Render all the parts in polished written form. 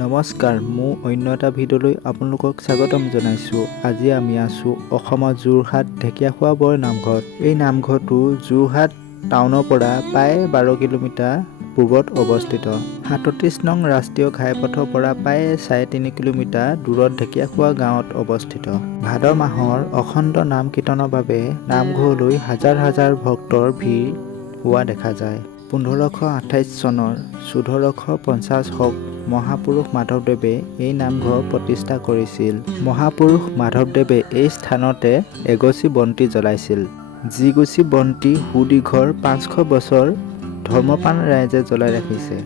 নমস্কাৰ, মোৰ অন্য এটা ভিডিঅ'লৈ আপোনালোকক স্বাগতম জনাইছোঁ। আজি আমি আছোঁ অসমৰ যোৰহাট ঢেকীয়াখোৱা বৰ নামঘৰত। এই নামঘৰটো যোৰহাট টাউনৰ পৰা প্ৰায় 12 কিলোমিটাৰ পূৰ্বত অৱস্থিত। 37 নং ৰাষ্ট্ৰীয় ঘাইপথৰ পৰা প্ৰায় 3.5 কিলোমিটাৰ দূৰত ঢেকীয়াখোৱা গাঁৱত অৱস্থিত। ভাদ মাহৰ অখণ্ড নাম কীৰ্তনৰ বাবে নামঘৰলৈ হাজাৰ হাজাৰ ভক্তৰ ভিৰ হোৱা দেখা যায়। 1528 চনৰ 1450 মহাপুৰুষ মাধৱদেৱে এই নামঘৰ প্ৰতিষ্ঠা কৰিছিল। মহাপুৰুষ মাধৱদেৱে এই স্থানতে এগছি বন্তি জ্বলাইছিল। যিগছি বন্তি সুদীৰ্ঘ 500 বছৰ ধৰ্মপ্ৰাণ ৰাইজে জ্বলাই ৰাখিছে।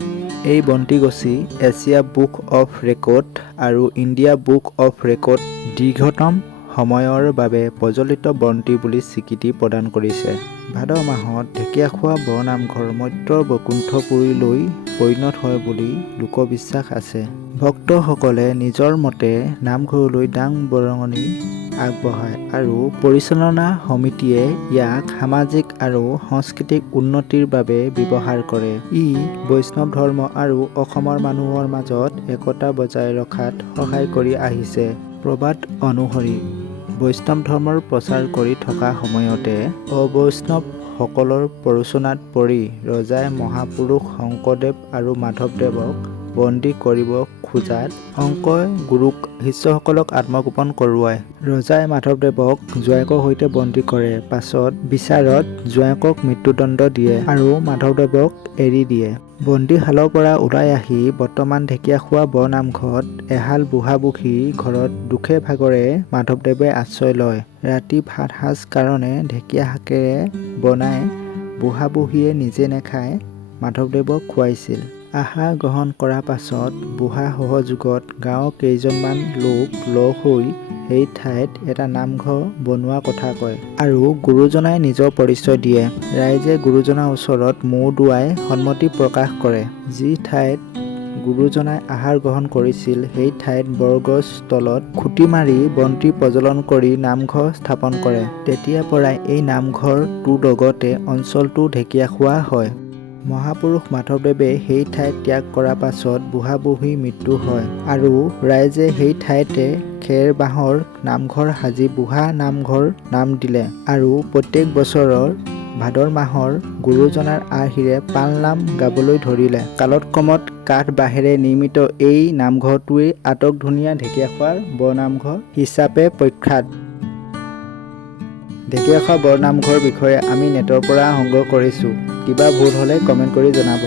এই বন্তিগছি এছিয়া বুক অফ ৰেকৰ্ড আৰু ইণ্ডিয়া বুক অফ ৰেকৰ্ড দীৰ্ঘতম সময়ৰ বাবে প্ৰজ্বলিত বন্তি বুলি স্বীকৃতি প্ৰদান কৰিছে। ভাদ মাহত ঢেকীয়াখোৱা বৰনামঘৰ মৰ্ত্য বৈকুণ্ঠপুৰীলৈ পৰিণত হয় বুলি লোকবিশ্বাস আছে। ভক্তসকলে নিজৰ মতে নামঘৰলৈ দান বৰঙণি আগবঢ়ায় আৰু পৰিচালনা সমিতিয়ে ইয়াক সামাজিক আৰু সাংস্কৃতিক উন্নতিৰ বাবে ব্যৱহাৰ কৰে। ই বৈষ্ণৱ ধৰ্ম আৰু অসমৰ মানুহৰ মাজত একতা বজাই ৰখাত সহায় কৰি আহিছে। প্ৰবাদ অনুসৰি বৈষ্ণৱ ধৰ্মৰ প্ৰচাৰ কৰি থকা সময়তে অবৈষ্ণৱ সকলৰ প্ৰৰোচনাত পৰি ৰজাই মহাপুৰুষ শংকৰদেৱ আৰু মাধৱদেৱক বন্দী কৰিব খোজাত শংকৰে গুৰুক শিষ্যসকলক আত্মগোপন কৰোৱায়। ৰজাই মাধৱদেৱক জোঁৱায়েকৰ সৈতে বন্দী কৰে। পাছত বিচাৰত জোঁৱায়েকক মৃত্যুদণ্ড দিয়ে আৰু মাধৱদেৱক এৰি দিয়ে। বন্দীশালৰ পৰা ওলাই আহি বৰ্তমান ঢেকীয়াখোৱা বৰনামঘৰত এহাল বুঢ়া-বুঢ়ীৰ ঘৰত দুখে ভাগৰে মাধৱদেৱে আশ্ৰয় লয়। ৰাতি ভাত সাঁজ কাৰণে ঢেকীয়া শাকেৰে বনাই বুঢ়া-বুঢ়ীয়ে নিজে নেখাই মাধৱদেৱক খুৱাইছিল। আহাৰ গ্ৰহণ কৰাৰ পাছত বুঢ়া সহযোগত গাঁৱৰ কেইজনমান লোক লগ হৈ সেই ঠাইত এটা নামঘৰ বনোৱাৰ কথা কয় আৰু গুৰুজনাই নিজৰ পৰিচয় দিয়ে। ৰাইজে গুৰুজনাৰ ওচৰত মূৰ দোৱাই সন্মতি প্ৰকাশ কৰে। যি ঠাইত গুৰুজনাই আহাৰ গ্ৰহণ কৰিছিল সেই ঠাইত বৰগছ তলত খুঁটি মাৰি বন্তি প্ৰজ্বলন কৰি নামঘৰ স্থাপন কৰে। তেতিয়াৰ পৰাই এই নামঘৰটোৰ লগতে অঞ্চলটো ঢেকীয়াখোৱা হয়। মহাপুৰুষ মাধৱদেৱে সেই ঠাই ত্যাগ কৰাৰ পাছত বুঢ়া-বুঢ়ীৰ মৃত্যু হয় আৰু ৰাইজে সেই ঠাইতে খেৰ বাঁহৰ নামঘৰ সাজি বুঢ়া নামঘৰ নাম দিলে আৰু প্ৰত্যেক বছৰৰ ভাদ মাহৰ গুৰুজনাৰ আৰ্হিৰে পালনাম গাবলৈ ধৰিলে। কালক্ৰমত কাঠ বাঁহেৰে নিৰ্মিত এই নামঘৰটোৱেই আটকধুনীয়া ঢেকীয়াখোৱাৰ বৰনামঘৰ হিচাপে প্ৰখ্যাত। ঢেকীয়াখোৱা বৰনামঘৰ বিষয়ে আমি নেটৰ পৰা সংগ্ৰহ কৰিছোঁ। কিবা ভুল হ'লে কমেণ্ট কৰি জনাব।